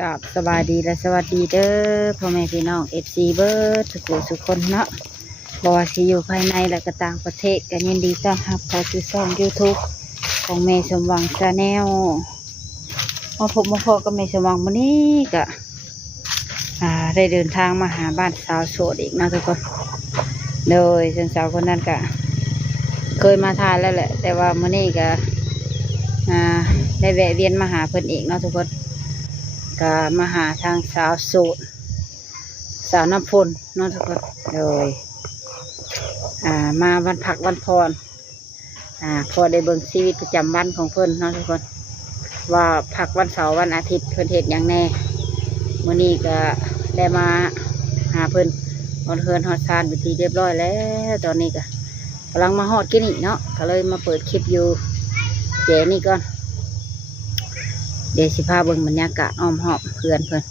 กับสบายดีและสวัสดีเด้อพ่อแม่พี่น้องFCเบิร์ดทุกคนเนาะบ่ว่าสิอยู่ภายในและก็ต่างประเทศก็ยินดีต้อนรับเข้าสู่ช่อง YouTube ของแม่สมหวังชาแนลมาพบมาพอกับแม่สมหวังวันนี้ก็ได้เดินทางมาหาบ้านสาวโสดอีกนะทุกคนโดยสาวคนนั้นก็เคยมาทานแล้วแหละแต่ว่ามื้อนี้ก็ได้แวะเวียนมาหาเพิ่นอีกเนาะทุกคนก็มาหาทางสาวโสดสาวน้ำฝนเนาะทุกคนโดยมาวันพักวันพรพอได้เบิ่งชีวิตประจำวันของเพิ่นเนาะทุกคนว่าพักวันเสาร์วันอาทิตย์เพิ่นเฮ็ดอย่างแน่มื้อนี้ก็ได้มาหาเพิ่นฮอดเฮือนฮอดซานไปนที่เรียบร้อยแล้วตอนนี้ก็กำลังมาฮอดกินอีกเนาะก็เลยมาเปิดคลิปอยู่เจนี่ก่อนเดี๋ยวสิพาเบิ่งบรรยากาศอ้อมหอบเพื่อนเพิ่น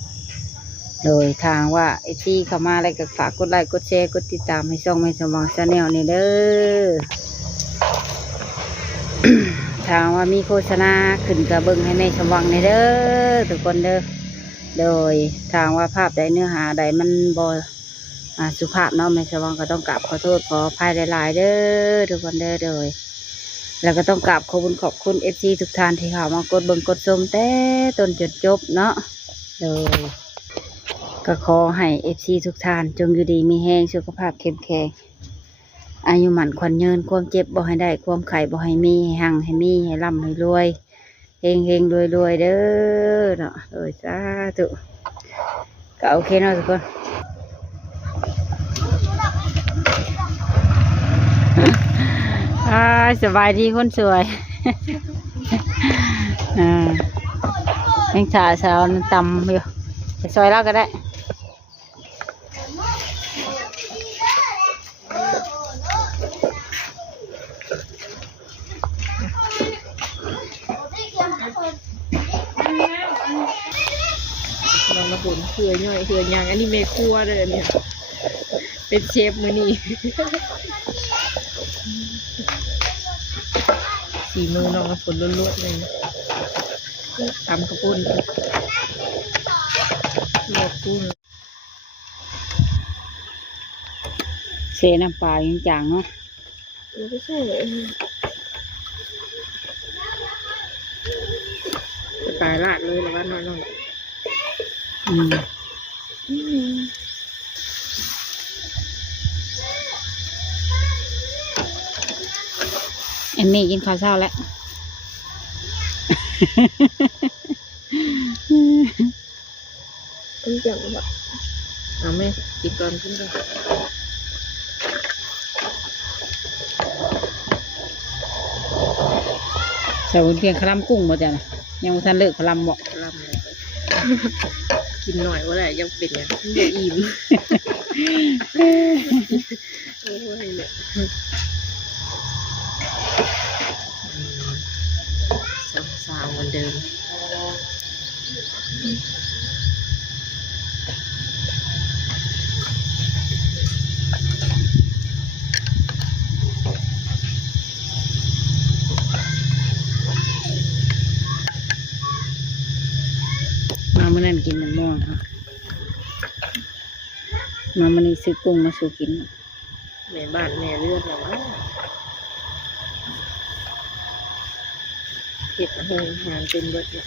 โดยทางว่าที่เข้ามาอะไรก็ฝากกดไลค์กดแชร์กดติดตามให้ช่องแม่สมหวังชาแนลนี่เด้อ ทางว่ามีโฆษณาขึ้นกระเบิ่งให้แม่สมหวังนี่เด้อทุกคนเด้อโดยทางว่าภาพใดเนื้อหาใดมันบ่สุภาพเนาะแม่สมหวังก็ต้องกราบขอโทษขออภัยหลายๆเด้อทุกคนเด้อโดยแล้วก็ต้องกราบขอบคุณFCทุกท่านที่เข้ามากดเบิ่งกดชมแต่ต้นจนจบเนาะโดยก็ขอให้FCทุกท่านจงอยู่ดีมีแรงสุขภาพเข้มแข็งอายุหมั่นขวัญยืนความเจ็บบ่ให้ได้ความไข่บ่ให้มีให้หั่งให้มีให้ร่ำให้รวยเฮงเฮงรวยรวยเด้อเนาะโดยสาธุก็โอเคเนาะทุกคนสบายดีคนสวยแมงสาสาวตำอยู่จะซอยแล้วก็ได้ลองมาบุญเผื่อย่อยเผื่อย่างอันนี้เมครัวเลยเนี่ยเป็นเชฟมือนี่สีมือน้องฝนล้วนๆเลยตำกระปุ้นลวกกุ้งเสน้ำปลาอย่างจางเนาะไม่ใช่เลยปลาลาดเลยหรือว่าน้อยเอ็มมี่กินข้าวเช้าแล้วต้องจังแบบเอาไหมกินก่อนกินก่อนใส่บนเพียงคลำกุ้งหมดจ้ะนะยังไม่ทันเลิกคลำบอกลำเลยกินหน่อยว่าอะไรยังเป็นอย่างนี้อิ่มโอ้ยเนี่ยสาวๆเหมือนเดิมมาเมื่อนั้นกินมันม่วงค่ะมาเมื่อนี้ซื้อกุ้งมาสู่กินแม่บ้านแม่เลือดหรอวะเห็ดหงหางเป็นเบิดเลย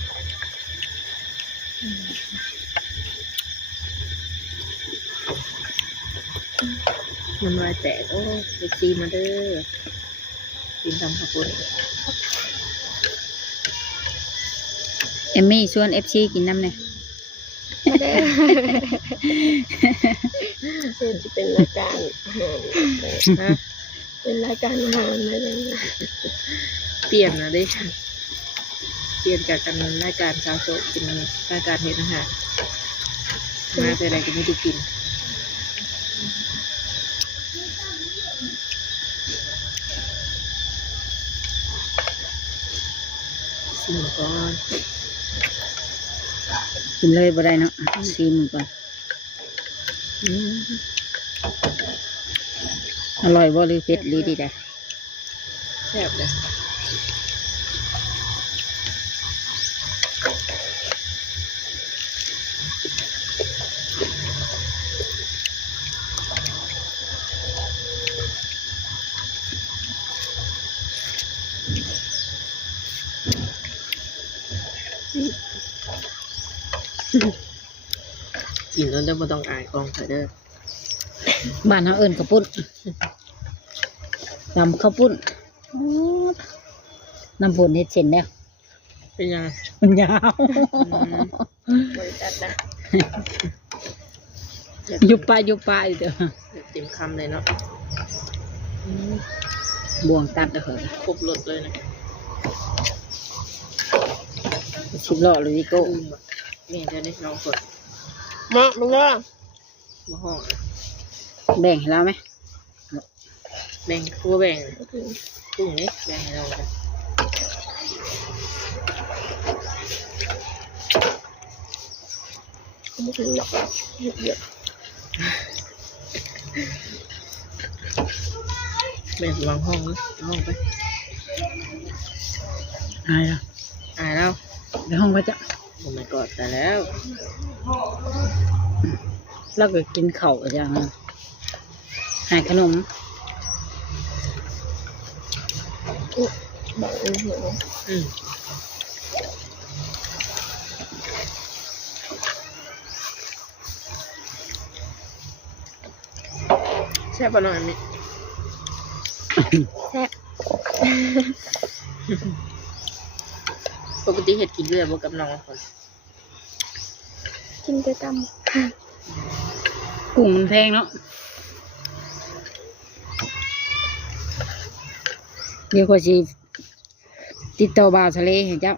มันลายแตกโอ้ไปซีมาเด้อกินทำข้าวปุ้นเอมมี่ชวนFCกินน้ำเนี่ยเช่นจะเป็นรายการอาหารเป็นรายการอาหารอะไรเปลี่ยนนะดิเปลี่ยนจากการรายการสาวโสดเป็นรายการเฮ็ดอาหารมาแต่อะไรก็ไม่ได้กินชิมก่อนกินเลยบ่ได้เนาะซีมก่อนอร่อยบ่หรือเผ็ดหรือดีได้แซ่บเลย อ กินแล้วจะไม่ต้องอายกองไฟเด้อ บ้านเฮาเอิ้นข้าวปุ้นตำข้าวปุ้นน้ำปุ้นเฮ็ดเสร็จแล้ว เป็นยังไง มันยาว บริษัทนะ ยุบไปอยู่เด้อ เต็มคำเลยเนาะ บ่วงตัดเด้อ ครบรถเลยนะ 10ล้อเลยพี่โก้ นี่จะได้ลองกด มามึงว่า มาห้องอะ แบ่งให้เราไหม แบ่งตัวแบ่งกุ้งนี่แบ่งให้เราจ้ะ ไม่ถึงหรอกเยอะ แบ่งวางห้องนะห้องไป อายแล้ว อายแล้ว ในห้องก็จะ โอ้ my god แต่แล้ว เราก็กินข้าวอย่างนั้นหายขนม บอกเองเหรอ อืมแซ่บปะหน่อยมิ แซ่บ ปกติเห็ดกินเรื่อยบ่กับน้องคน กินประจ กุ้งมันแพงเนาะเดี๋ยวก็สิติดต่อบ่าวทะเลให้เจ้า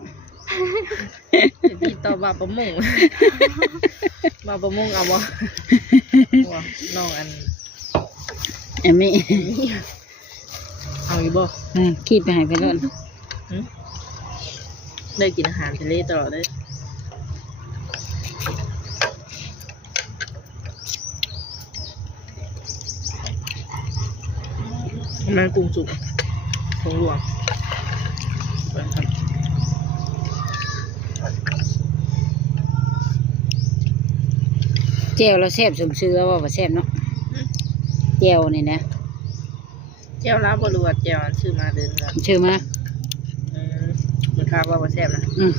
พี่ต่อบาประมง บาประมงเอาบ่ว่าน้องอัน แอมมี่ เอาอยู่บ่ คีบไปให้ไปเลย ได้กินอาหารทะเลตลอดเลยมันกุ้งสุกของหลวง แจ่วเราแซ่บสมชื่อว่าบ่แซ่บเนาะแจ่วนี่นะ เจ้าลาบหรือว่าเจ้าอันชื่อมาเดินแล้ว ชื่อมา มันคาดว่าบ่แซ่บนะ อืม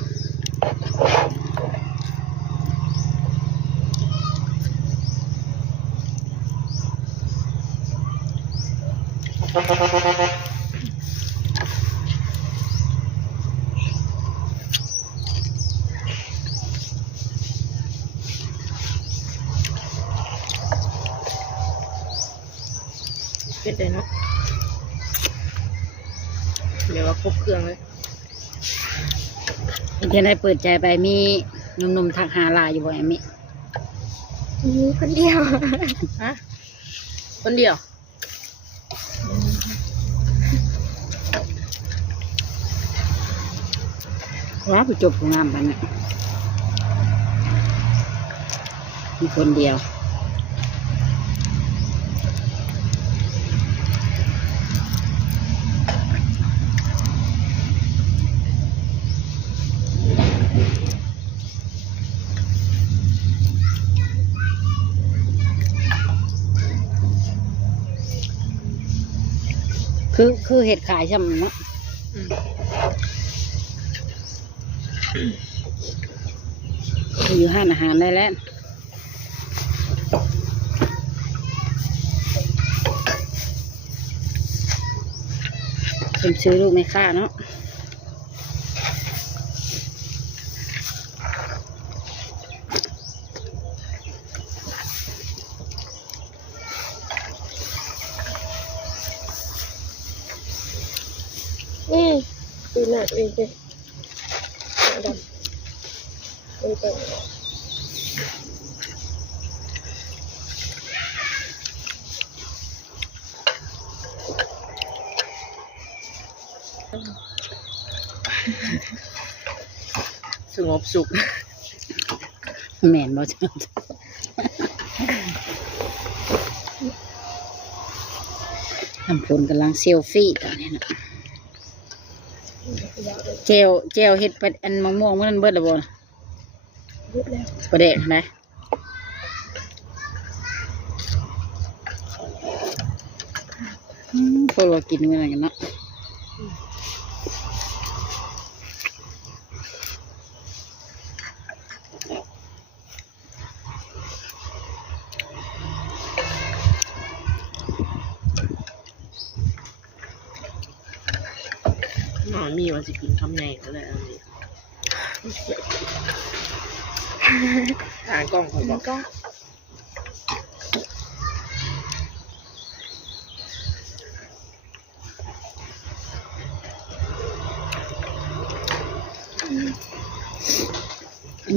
เผ็ดเลยเนาะเดี๋ยวว่าครบเครื่องเลย เดี๋ยวได้เปิดใจไปมีหนุ่มๆทักหาหลายอยู่บ่แอมมี่ ำมีคนเดียว ฮะคนเดียว ว้าไปจบของงามปันเนี่ยมีคนเดียวคือเห็ดขายใช่ไหมเนาะ อยู่ห้านอาหารได้แล้วเป็นซื้อลูกไม่ค่าเนาะ นี่ดูหน้าตัวเองเลยหน้าดำไม่แต่ง สงบสุข แม่นบ่จ้ะน้ำฝนกำลังเซลฟี่ตอนนี้นะเจลเห็ดไปอันมะม่วงมันเบิดและบ่นะ เยอะแล้ว ประเด็นนะพวกเรากินกันอะไรกันเนาะ มีว่าสิกินคำแหน่ก็เลยอันนี้ทางกล้องของบอก ก็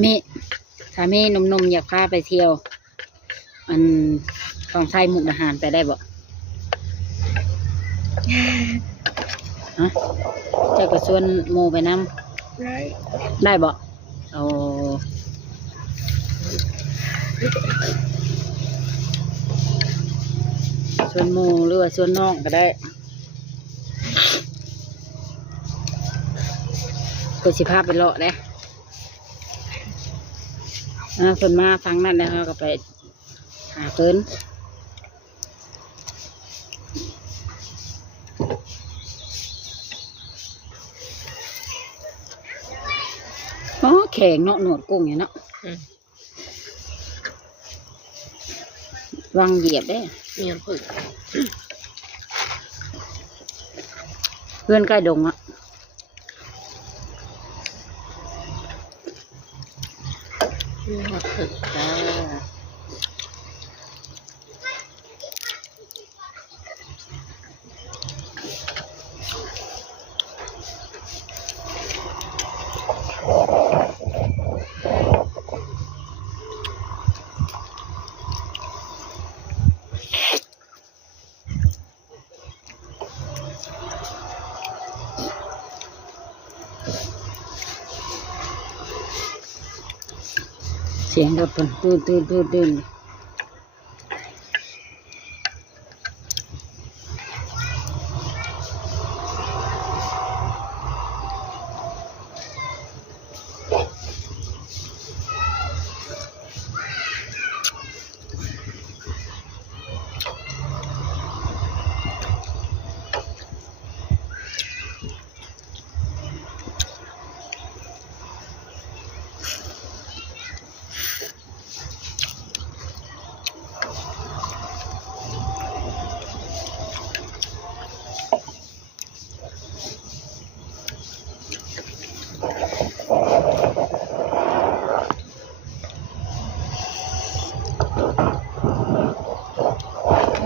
มีถ้ามีหนุ่มๆอยากพาไปเที่ยว อันของไทยมุกดาหารไปได้บ่ฮะเจ้าก็ชวนหมู่ไปนำ ได้ ได้บ่โอ้ชวนหมู่หรือว่าชวนน้องก็ได้ก็สิพาไปเลาะเด้คนมาฟังนั่นแล้วเราก็ไปหาเพิ่นอ๋อแข็งเนาะหนวดกุ้งอย่างเนาะวางเหยียบได้ เมียนผึ่ง เพื่อนใกล้ดงอ่ะ เมียนผึ่งจ้าเสียงรถตื่นตื่น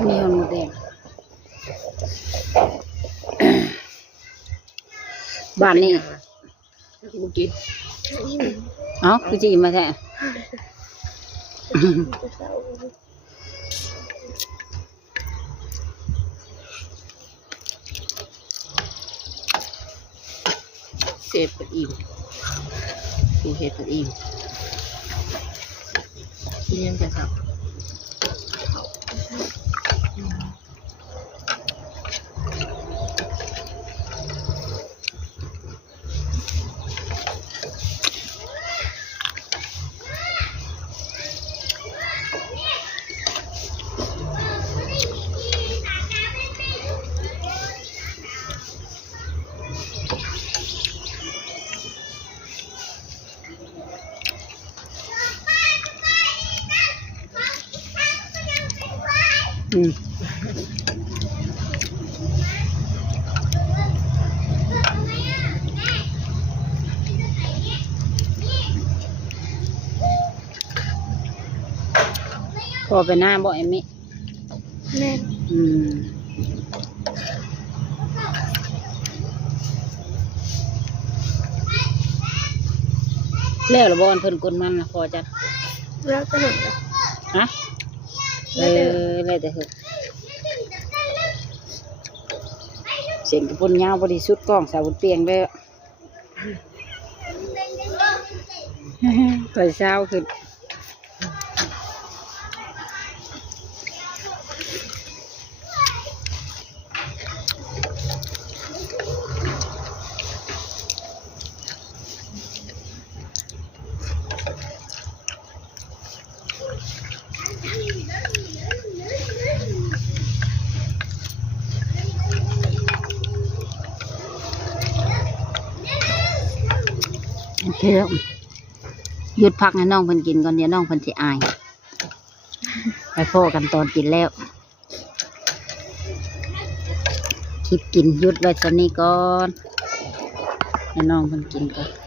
มีหมูแดง บ้านนี้ กูกิน เอ้าคือจีมาแท้ เสพเป็นอิ่มกูเห็ดเป็นอิ่มกินยังจะสับ พอไปหน้าบ่เอมิ แม่ แล้วละบ่อนเพิ่นกลมันละพอจ้ะ แล้วจะเห็นเหรอ ฮะเลยแต่เถอะเสียงกระปุ่นยาวบริสุทธิ์กล้องสาวบุญเปียงเลยตอนเช้าคือโอเคแล้วหยุดพักให้น้องเพิ่นกินก่อนเดี๋ยวน้องเพิ่นสิอายไปพ่อกันตอนกินแล้วคลิปกินหยุดไว้สักนี้ก่อน ให้น้องเพิ่นกินก่อน